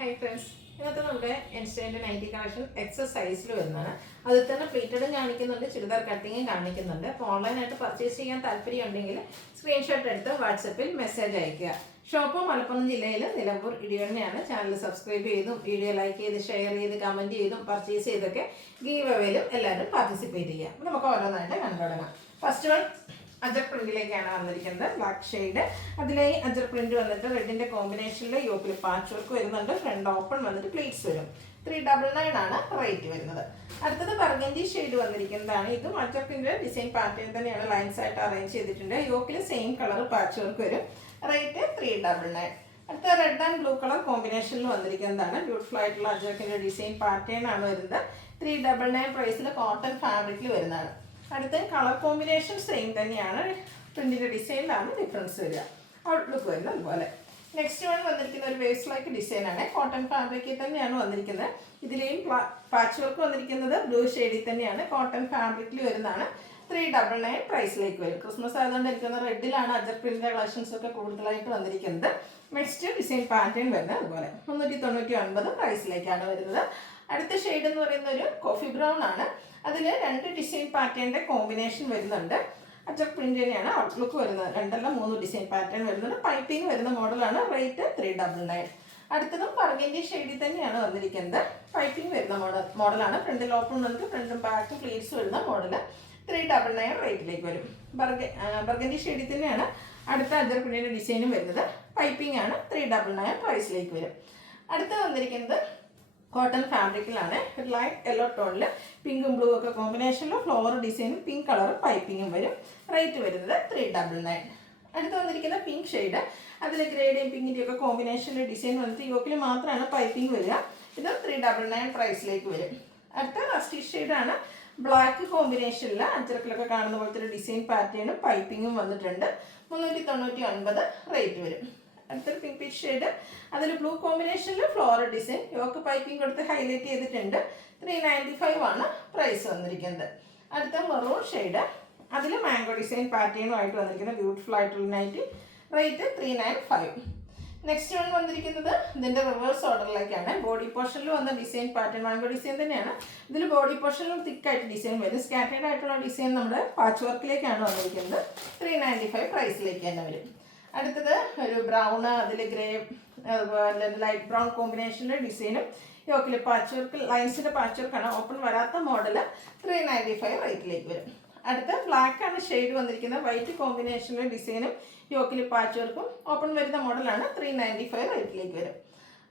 Hi friends, ഇന്നത്തെ നമ്മുടെ instant nightie collection എക്സസൈസിൽ വരുന്നതാണ്. അതിൽ തന്നെ പ്ലീറ്റഡും കാണിക്കുന്നുണ്ട്, ചുരിദാർ കട്ടിങ്ങും കാണിക്കുന്നുണ്ട്. അപ്പോൾ ഓൺലൈനായിട്ട് പർച്ചേസ് ചെയ്യാൻ താല്പര്യം ഉണ്ടെങ്കിൽ സ്ക്രീൻഷോട്ട് എടുത്ത് വാട്സപ്പിൽ മെസ്സേജ് അയയ്ക്കുക. ഷോപ്പ് മലപ്പുറം ജില്ലയിൽ നിലമ്പൂർ ഇടിവണ്ണയാണ്. ചാനൽ സബ്സ്ക്രൈബ് ചെയ്തും വീഡിയോ ലൈക്ക് ചെയ്ത് ഷെയർ ചെയ്ത് കമൻറ്റ് ചെയ്തും പർച്ചേസ് ചെയ്തൊക്കെ ഗീവ് അവേയിലും എല്ലാവരും പാർട്ടിസിപ്പേറ്റ് ചെയ്യുക. അപ്പോൾ നമുക്ക് ഓരോന്നായിട്ട് കണ്ടുതുടങ്ങാം. ഫസ്റ്റ് വൺ അജർ പ്രിന്റിലേക്കാണ് വന്നിരിക്കുന്നത്. ബ്ലാക്ക് ഷെയ്ഡ്, അതിലായി അജർ പ്രിന്റ് വന്നിട്ട് റെഡിന്റെ കോമ്പിനേഷനിൽ യോക്കിൽ പാച്ച് വർക്ക് വരുന്നുണ്ട്. ഫ്രണ്ട് ഓപ്പൺ വന്നിട്ട് പ്ലീറ്റ്സ് വരും. 399 ആണ് റേറ്റ് വരുന്നത്. അടുത്തത് ബർഗൻഡി ഷെയ്ഡ് വന്നിരിക്കുന്നതാണ്. ഇതും അജർ പ്രിന്റ് ഡിസൈൻ പാറ്റേൺ തന്നെയാണ്, ലൈൻസ് ആയിട്ട് അറേഞ്ച് ചെയ്തിട്ടുണ്ട്. യോക്കിൽ സെയിം കളർ പാച്ച് വർക്ക് വരും. റേറ്റ് 399. അടുത്ത റെഡ് ആൻഡ് ബ്ലൂ കളർ കോമ്പിനേഷനിൽ വന്നിരിക്കുന്നതാണ്. ബ്യൂട്ടിഫുൾ ആയിട്ടുള്ള അജർക്കിന്റെ ഡിസൈൻ പാറ്റേൺ ആണ് വരുന്നത്. 399 പ്രൈസിൽ കോട്ടൺ ഫാബ്രിക്കിൽ വരുന്നതാണ്. അടുത്ത കളർ കോമ്പിനേഷൻ സെയിം തന്നെയാണ്, പ്രിന്റിന്റെ ഡിസൈനിലാണ് ഡിഫറൻസ് വരിക. ഔട്ട്ലുക്ക് വരുന്നത് അതുപോലെ. നെക്സ്റ്റ് വൺ വന്നിരിക്കുന്ന ഒരു വേസ്റ്റ് ലൈക്ക് ഡിസൈനാണ്. കോട്ടൺ ഫാബ്രിക്കിൽ തന്നെയാണ് വന്നിരിക്കുന്നത്. ഇതിലെയും പാച്ച് വർക്ക് വന്നിരിക്കുന്നത് ബ്ലൂ ഷെയ്ഡിൽ തന്നെയാണ്, കോട്ടൺ ഫാബ്രിക്കിൽ വരുന്നതാണ്. 399 പ്രൈസിലേക്ക് വരും. ക്രിസ്മസ് ആയതുകൊണ്ട് എനിക്കൊന്ന് റെഡിലാണ് അജർ പ്രിന്റിന്റെ കളക്ഷൻസ് ഒക്കെ കൂടുതലായിട്ട് വന്നിരിക്കുന്നത്. നെക്സ്റ്റ് ഡിസൈൻ പാറ്റേൺ വരുന്നത് അതുപോലെ 399 പ്രൈസിലേക്കാണ് വരുന്നത്. അടുത്ത ഷെയ്ഡ് എന്ന് പറയുന്ന ഒരു കോഫി ബ്രൗൺ ആണ്. അതിൽ രണ്ട് ഡിസൈൻ പാറ്റേണിന്റെ കോമ്പിനേഷൻ വരുന്നുണ്ട്. അജർ പ്രിന്റ് തന്നെയാണ് ഔട്ട്ലുക്ക് വരുന്നത്. 2 ഡിസൈൻ പാറ്റേൺ വരുന്നുണ്ട്. പൈപ്പിംഗ് വരുന്ന മോഡലാണ്. റേറ്റ് 399. അടുത്തതും ബർഗൻഡി ഷെയ്ഡിൽ തന്നെയാണ് വന്നിരിക്കുന്നത്. പൈപ്പിംഗ് വരുന്ന മോഡലാണ്. ഫ്രണ്ടിൽ ഓപ്പൺ വന്നിട്ട് ഫ്രണ്ടും ബാക്കും പ്ലീറ്റ്സ് വരുന്ന മോഡല്. 399 റേറ്റിലേക്ക് വരും. ബർഗൻഡി ഷെയ്ഡിൽ തന്നെയാണ് അടുത്ത അജർ പ്രിന്റിന്റെ ഡിസൈനും വരുന്നത്. പൈപ്പിംഗ് ആണ്. 399 പ്രൈസിലേക്ക് വരും. അടുത്ത വന്നിരിക്കുന്നത് കോട്ടൺ ഫാബ്രിക്കിലാണ്. ലൈറ്റ് യെല്ലോ ടോണിൽ പിങ്കും ബ്ലൂ ഒക്കെ കോമ്പിനേഷനിൽ ഫ്ലോറൽ ഡിസൈനും പിങ്ക് കളർ പൈപ്പിങ്ങും വരും. റേറ്റ് വരുന്നത് 399. അടുത്ത് വന്നിരിക്കുന്ന പിങ്ക് ഷെയ്ഡ്, അതിൽ ഗ്രേഡിയും പിങ്കിൻ്റെയും ഒക്കെ കോമ്പിനേഷനിൽ ഡിസൈൻ വന്നിട്ട് യോക്കിൽ മാത്രമാണ് പൈപ്പിംഗ് വരിക. ഇത് 399 പ്രൈസിലേക്ക് വരും. അടുത്ത റസ്റ്റി ഷെയ്ഡാണ്. ബ്ലാക്ക് കോമ്പിനേഷനിൽ അജർക്കിലൊക്കെ കാണുന്ന പോലത്തെ ഒരു ഡിസൈൻ പാറ്റേണും പൈപ്പിങ്ങും വന്നിട്ടുണ്ട്. 399 റേറ്റ് വരും. അടുത്തൊരു പിങ്ക് പീച്ച് ഷെയ്ഡ്, അതിൽ ബ്ലൂ കോമ്പിനേഷനിൽ ഫ്ലോറൽ ഡിസൈൻ യോക്ക് പൈപ്പിംഗ് കൊടുത്ത് ഹൈലൈറ്റ് ചെയ്തിട്ടുണ്ട്. 395 ആണ് പ്രൈസ് വന്നിരിക്കുന്നത്. അടുത്ത മെറൂൺ ഷെയ്ഡ്, അതിൽ മാംഗോ ഡിസൈൻ പാറ്റേണുമായിട്ട് വന്നിരിക്കുന്ന ബ്യൂട്ടിഫുൾ ആയിട്ടുള്ള നൈറ്റി. റേറ്റ് 395. നെക്സ്റ്റ് വൺ വന്നിരിക്കുന്നത് ഇതിൻ്റെ റിവേഴ്സ് ഓർഡറിലേക്കാണ്. ബോഡി പോർഷനിൽ വന്ന ഡിസൈൻ പാറ്റേൺ മാംഗോ ഡിസൈൻ തന്നെയാണ്. ഇതിൽ ബോഡി പോർഷനിലും തിക്കായിട്ട് ഡിസൈൻ വരും. സ്കാറ്റേഡ് ആയിട്ടുള്ള ഡിസൈൻ നമ്മുടെ പാച്ച് വർക്കിലേക്കാണ് വന്നിരിക്കുന്നത്. 395 പ്രൈസിലേക്ക് തന്നെ വരും. അടുത്തത് ഒരു ബ്രൗൺ, അതിൽ ഗ്രേ, അതുപോലെ ലൈറ്റ് ബ്രൗൺ കോമ്പിനേഷനിലെ ഡിസൈനും യോക്കിൽ പാച്ച് വർക്ക്, ലൈൻസിൻ്റെ പാച്ച് വർക്കാണ്. ഓപ്പൺ വരാത്ത മോഡല്. 395 റേറ്റിലേക്ക് വരും. അടുത്ത ബ്ലാക്ക് ആണ് ഷെയ്ഡ് വന്നിരിക്കുന്നത്. വൈറ്റ് കോമ്പിനേഷനിലെ ഡിസൈനും യോക്കിൽ പാച്ച് വർക്കും ഓപ്പൺ വരുന്ന മോഡലാണ്. 395 റേറ്റിലേക്ക് വരും.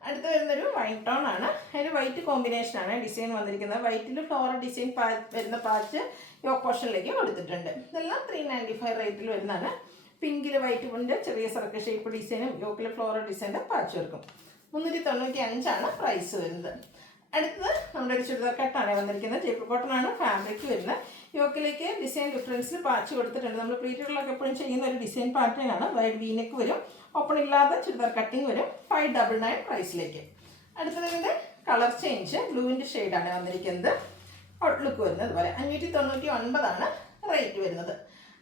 അടുത്ത് വരുന്നൊരു വൈറ്റ് ടോൺ ആണ്. അതിന് വൈറ്റ് കോമ്പിനേഷനാണ് ഡിസൈൻ വന്നിരിക്കുന്നത്. വൈറ്റിൽ ഫ്ലോറൽ ഡിസൈൻ വരുന്ന പാച്ച് യോക്ക് പോർഷനിലേക്ക് കൊടുത്തിട്ടുണ്ട്. ഇതെല്ലാം 395 റേറ്റിൽ വരുന്നതാണ്. പിങ്കിൽ വൈറ്റ് കൊണ്ട് ചെറിയ സർക്കിൾ ഷേപ്പ് ഡിസൈനും യോക്കിൽ ഫ്ലോറൽ ഡിസൈൻ്റെ പാച്ച് വർക്കും. 395 ആണ് പ്രൈസ് വരുന്നത്. അടുത്തത് നമ്മുടെ ഒരു ചുരിദാർ കട്ടാണ് വന്നിരിക്കുന്നത്. ജയ്പൂർ കോട്ടൺ ആണ് ഫാബ്രിക് വരുന്നത്. യോക്കിലേക്ക് ഡിസൈൻ ഡിഫറൻസിൽ പാച്ച് കൊടുത്തിട്ടുണ്ട്. നമ്മൾ പ്ലീറ്റുകളിലൊക്കെ എപ്പോഴും ചെയ്യുന്ന ഒരു ഡിസൈൻ പാറ്റേൺ ആണ്. വൈഡ് വീനെക്ക് വരും. ഓപ്പൺ ഇല്ലാതെ ചുരിദാർ കട്ടിങ് വരും. 599 പ്രൈസിലേക്ക്. അടുത്തതിൻ്റെ കളർ ചേഞ്ച് ബ്ലൂവിൻ്റെ ഷെയ്ഡാണ് വന്നിരിക്കുന്നത്. ഔട്ട്ലുക്ക് വരുന്നത് അതുപോലെ 599 ആണ് റേറ്റ് വരുന്നത്.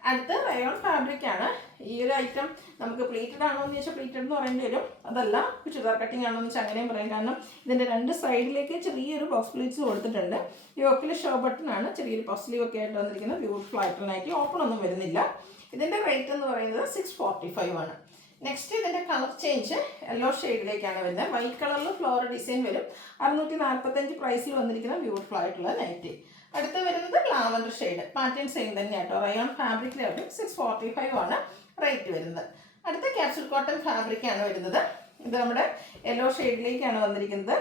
അടുത്ത റയോൺ ഫാബ്രിക് ആണ്. ഈ ഒരു ഐറ്റം നമുക്ക് പ്ലീറ്റഡ് ആണോ എന്ന് ചോദിച്ചാൽ പ്ലീറ്റഡ് എന്ന് പറയേണ്ടി വരും. അതല്ല ചുരിദാർ കട്ടിങ് ആണോ എന്ന് വെച്ചാൽ അങ്ങനെയും പറയാം. കാരണം ഇതിൻ്റെ രണ്ട് സൈഡിലേക്ക് ചെറിയൊരു പഫ് സ്ലീവ്സ് കൊടുത്തിട്ടുണ്ട്. യോക്കിൽ ഷോ ബട്ടൺ ആണ്. ചെറിയൊരു പഫ് സ്ലീവ് ഒക്കെ ആയിട്ട് വന്നിരിക്കുന്നത്. ബ്യൂട്ടിഫുൾ ആയിട്ടുള്ളതായിട്ട് ഓപ്പൺ ഒന്നും വരുന്നില്ല. ഇതിൻ്റെ റേറ്റ് എന്ന് പറയുന്നത് 645 ആണ്. നെക്സ്റ്റ് ഇതിൻ്റെ കളർ ചേഞ്ച് യെല്ലോ ഷെയ്ഡിലേക്കാണ് വരുന്നത്. വൈറ്റ് കളറിൽ ഫ്ലോറൽ ഡിസൈൻ വരും. 645 പ്രൈസിൽ വന്നിരിക്കുന്ന ബ്യൂട്ടിഫുൾ ആയിട്ടുള്ള നൈറ്റി. അടുത്ത് വരുന്നത് ലാവൻഡർ ഷെയ്ഡ്, പാറ്റേൺ സെയിം തന്നെയാട്ടോ. റയോൺ ഫാബ്രിക്കിലാണ്. 645 ആണ് റേറ്റ് വരുന്നത്. അടുത്ത ക്യാപ്സൂൾ കോട്ടൺ ഫാബ്രിക് ആണ് വരുന്നത്. ഇത് നമ്മുടെ യെല്ലോ ഷെയ്ഡിലേക്കാണ് വന്നിരിക്കുന്നത്.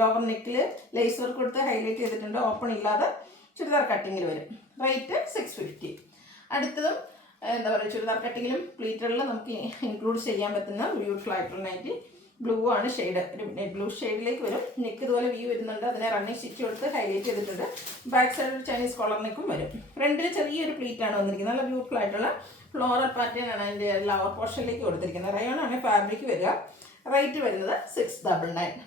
ലോവർ നെക്കിൽ ലേസ് വർക്ക് കൊടുത്ത് ഹൈലൈറ്റ് ചെയ്തിട്ടുണ്ട്. ഓപ്പൺ ഇല്ലാതെ ചുരിദാർ കട്ടിങ്ങിൽ വരും. റേറ്റ് 650. അടുത്തതും എന്താ പറയുക, ചുരിദാർ കട്ടിങ്ങിലും പ്ലീറ്ററിലും നമുക്ക് ഇൻക്ലൂഡ് ചെയ്യാൻ പറ്റുന്ന ബ്യൂട്ടിഫുൾ ആയിട്ടുള്ള നൈറ്റി. ബ്ലൂ ആണ് ഷെയ്ഡ്. ഒരു ബ്ലൂ ഷെയ്ഡിലേക്ക് വരും. നെക്ക് ഇതുപോലെ വ്യൂ വരുന്നുണ്ട്. അതിനെ റണ്ണിങ് സ്റ്റിച്ച് കൊടുത്ത് ഹൈലൈറ്റ് ചെയ്തിട്ടുണ്ട്. ബാക്ക് സൈഡിൽ ചൈനീസ് കോളർ നെക്കും വരും. ഫ്രണ്ടിൽ ചെറിയൊരു പ്ലീറ്റ് ആണ് വന്നിരിക്കുന്നത്. നല്ല ബ്യൂട്ടിഫുൾ ആയിട്ടുള്ള ഫ്ലോറൽ പാറ്റേൺ ആണ് അതിൻ്റെ ലവർ പോർഷനിലേക്ക് കൊടുത്തിരിക്കുന്നത്. റയോൺ ആണ് ഫാബ്രിക് വരിക. റേറ്റ് വരുന്നത് 699.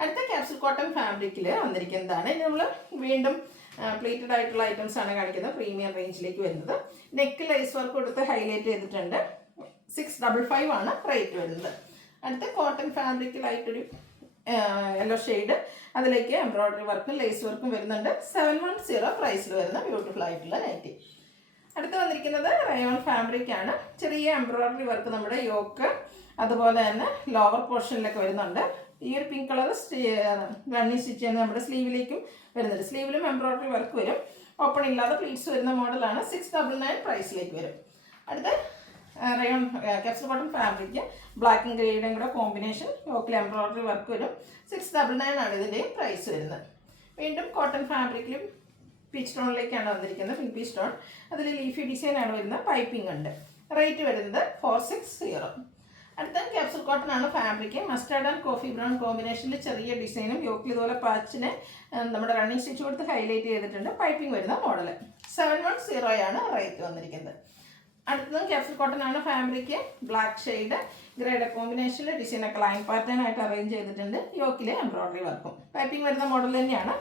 അടുത്ത ക്യാപ്സൂൾ കോട്ടൺ ഫാബ്രിക്കിൽ വന്നിരിക്കുന്നതാണ്. ഇനി നമ്മൾ വീണ്ടും പ്ലീറ്റഡ് ആയിട്ടുള്ള ഐറ്റംസ് ആണ് കാണിക്കുന്നത്. പ്രീമിയം റേഞ്ചിലേക്ക് വരുന്നത്. നെക്ക് ലൈസ് വർക്ക് കൊടുത്ത് ഹൈലൈറ്റ് ചെയ്തിട്ടുണ്ട്. 655 ആണ് റേറ്റ് വരുന്നത്. അടുത്ത കോട്ടൺ ഫാബ്രിക്കിലായിട്ടൊരു യെല്ലോ ഷെയ്ഡ്, അതിലേക്ക് എംബ്രോയ്ഡറി വർക്കും ലേസ് വർക്കും വരുന്നുണ്ട്. 710 പ്രൈസിൽ വരുന്ന ബ്യൂട്ടിഫുൾ ആയിട്ടുള്ള നൈറ്റി. അടുത്ത് വന്നിരിക്കുന്നത് റയോൺ ഫാബ്രിക് ആണ്. ചെറിയ എംബ്രോയ്ഡറി വർക്ക് നമ്മുടെ യോക്ക് അതുപോലെ തന്നെ ലോവർ പോർഷനിലൊക്കെ വരുന്നുണ്ട്. ഈ ഒരു പിങ്ക് കളർ റണ്ണിങ് സ്റ്റിച്ച് ചെയ്യുന്നത് നമ്മുടെ സ്ലീവിലേക്കും വരുന്നുണ്ട്. സ്ലീവിലും എംബ്രോയ്ഡറി വർക്ക് വരും. ഓപ്പൺ ഇല്ലാതെ പ്ലീറ്റ്സ് വരുന്ന മോഡലാണ്. 699 പ്രൈസിലേക്ക് വരും. അടുത്ത റയോൺ കെപ്സൽ കോട്ടൺ ഫാബ്രിക് ബ്ലാക്കും ഗ്രേയുടെയും കൂടെ കോമ്പിനേഷൻ, യോക്കിൽ എംബ്രോയ്ഡറി വർക്ക് വരും. 699 ആണ് ഇതിൻ്റെയും പ്രൈസ് വരുന്നത്. വീണ്ടും കോട്ടൺ ഫാബ്രിക്കിലും പീച്ച് സ്റ്റോണിലേക്കാണ് വന്നിരിക്കുന്നത്. പിങ്ക് പീച്ച് സ്റ്റോൺ, അതിൽ ലീഫി ഡിസൈൻ ആണ് വരുന്നത്. പൈപ്പിംഗ് ഉണ്ട്. റേറ്റ് വരുന്നത് 460. അടുത്ത ക്യാപ്സൂൾ കോട്ടൺ ആണ് fabric. Mustard and coffee brown കോമ്പിനേഷനിൽ ചെറിയ ഡിസൈനും യോക്കിൽ ഇതുപോലെ പാച്ചിനെ നമ്മുടെ റണ്ണിങ് സ്റ്റിച്ച് കൊടുത്ത് ഹൈലൈറ്റ് ചെയ്തിട്ടുണ്ട്. പൈപ്പിംഗ് വരുന്ന മോഡൽ. 710 ആണ് റേറ്റ് വന്നിരിക്കുന്നത്. അടുത്തതും ക്യാപ്സൂൾ കോട്ടൺ ആണ് ഫാബ്രിക്. ബ്ലാക്ക് ഷെയ്ഡ് ഗ്രേയുടെ കോമ്പിനേഷനിൽ ഡിസൈനൊക്കെ ലൈൻ പാറ്റേൺ ആയിട്ട് അറേഞ്ച് ചെയ്തിട്ടുണ്ട്. യോക്കിലെ എംബ്രോയ്ഡറി വർക്കും പൈപ്പിംഗ് വരുന്ന മോഡൽ തന്നെയാണ്.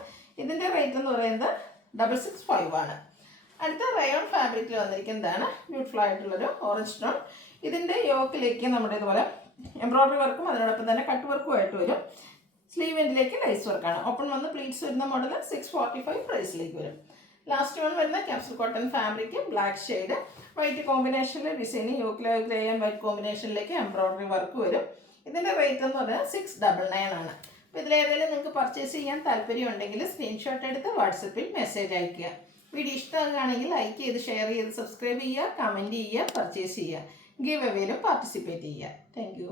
ഇതിൻ്റെ റേറ്റ് എന്ന് പറയുന്നത് 665 ആണ്. അടുത്ത റയോൺ ഫാബ്രിക്കിൽ വന്നിരിക്കുന്നതാണ് ബ്യൂട്ടിഫുൾ ആയിട്ടുള്ളൊരു ഓറഞ്ച് ടോൺ. ഇതിൻ്റെ യോക്കിലേക്ക് നമ്മുടെ ഇതുപോലെ എംബ്രോയ്ഡറി വർക്കും അതിനോടൊപ്പം തന്നെ കട്ട് വർക്കും ആയിട്ട് വരും. സ്ലീവ് എൻഡിലേക്ക് ലൈസ് വർക്കാണ്. ഓപ്പൺ വന്ന് പ്ലീറ്റ്സ് വരുന്ന മോഡൽ 645 പ്രൈസിലേക്ക് വരും. ലാസ്റ്റ് വൺ വരുന്ന capsule cotton fabric black shade white കോമ്പിനേഷനിൽ ഡിസൈൻ, യോക്കിലെ ഗ്രേ ആൻഡ് വൈറ്റ് കോമ്പിനേഷനിലേക്ക് എംബ്രോയ്ഡറി വർക്ക് വരും. ഇതിൻ്റെ റേറ്റ് എന്ന് പറഞ്ഞാൽ 699 ആണ്. അപ്പോൾ ഇതിലേതെങ്കിലും നിങ്ങൾക്ക് പർച്ചേസ് ചെയ്യാൻ താല്പര്യം ഉണ്ടെങ്കിൽ സ്ക്രീൻഷോട്ട് എടുത്ത് വാട്സപ്പിൽ മെസ്സേജ് അയയ്ക്കുക. വീഡിയോ ഇഷ്ടമാകുകയാണെങ്കിൽ ലൈക്ക് ചെയ്ത് ഷെയർ ചെയ്ത് സബ്സ്ക്രൈബ് ചെയ്യുക, കമൻറ്റ് ചെയ്യുക, പർച്ചേസ് ചെയ്യുക, ഗിവ് അവേയിലും പാർട്ടിസിപ്പേറ്റ് ചെയ്യുക. Thank you.